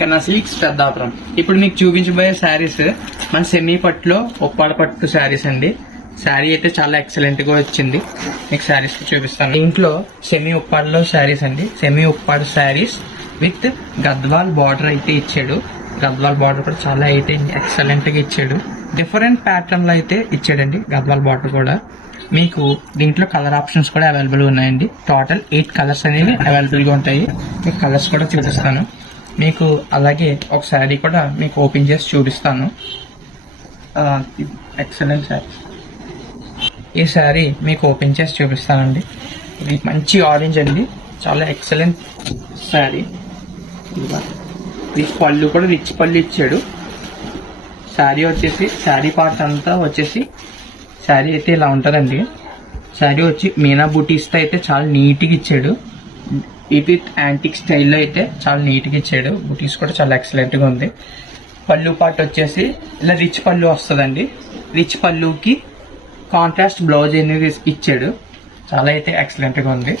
Venkanna silks Peddapuram. ఇప్పుడు మీకు చూపించబోయే శారీస్ మన సెమీ పట్టులో ఉప్పాడ పట్టు శారీస్ అండి. శారీ అయితే చాలా ఎక్సలెంట్ గా వచ్చింది. మీకు శారీస్ చూపిస్తాను. ఇంట్లో సెమీ ఉప్పాడలో శారీస్ అండి. Semi Uppada saris with Gadwal border అయితే ఇచ్చాడు. గద్వాల్ బార్డర్ కూడా చాలా అయితే ఎక్సలెంట్ గా ఇచ్చాడు. డిఫరెంట్ ప్యాటర్న్ లో అయితే ఇచ్చాడండి గద్వాల్ బార్డర్ కూడా. మీకు దీంట్లో కలర్ ఆప్షన్స్ కూడా అవైలబుల్ ఉన్నాయండి. టోటల్ 8 కలర్స్ అనేవి అవైలబుల్ గా ఉంటాయి. మీకు కలర్స్ కూడా చూపిస్తాను. మీకు అలాగే ఒక శారీ కూడా మీకు ఓపెన్ చేసి చూపిస్తాను. ఎక్సలెంట్ శారీ. ఈ శారీ మీకు ఓపెన్ చేసి చూపిస్తానండి. ఇది మంచి ఆరెంజ్ అండి. చాలా ఎక్సలెంట్ శారీ. ఈ పళ్ళు కూడా రిచ్ పళ్ళు ఇచ్చాడు. శారీ వచ్చేసి శారీ పార్ట్ అంతా వచ్చేసి శారీ అయితే ఇలా ఉంటుందండి. శారీ వచ్చి మీనా బూటీస్తో అయితే చాలా నీట్గా ఇచ్చాడు. ఇది యాంటిక్ స్టైల్లో అయితే చాలా నీట్గా ఇచ్చాడు. బూటీస్ కూడా చాలా ఎక్సలెంట్గా ఉంది. పళ్ళు పార్ట్ వచ్చేసి ఇలా రిచ్ పళ్ళు వస్తుందండి. రిచ్ పళ్ళుకి కాంట్రాస్ట్ బ్లౌజ్ అనేది ఇచ్చాడు. చాలా అయితే ఎక్సలెంట్గా ఉంది.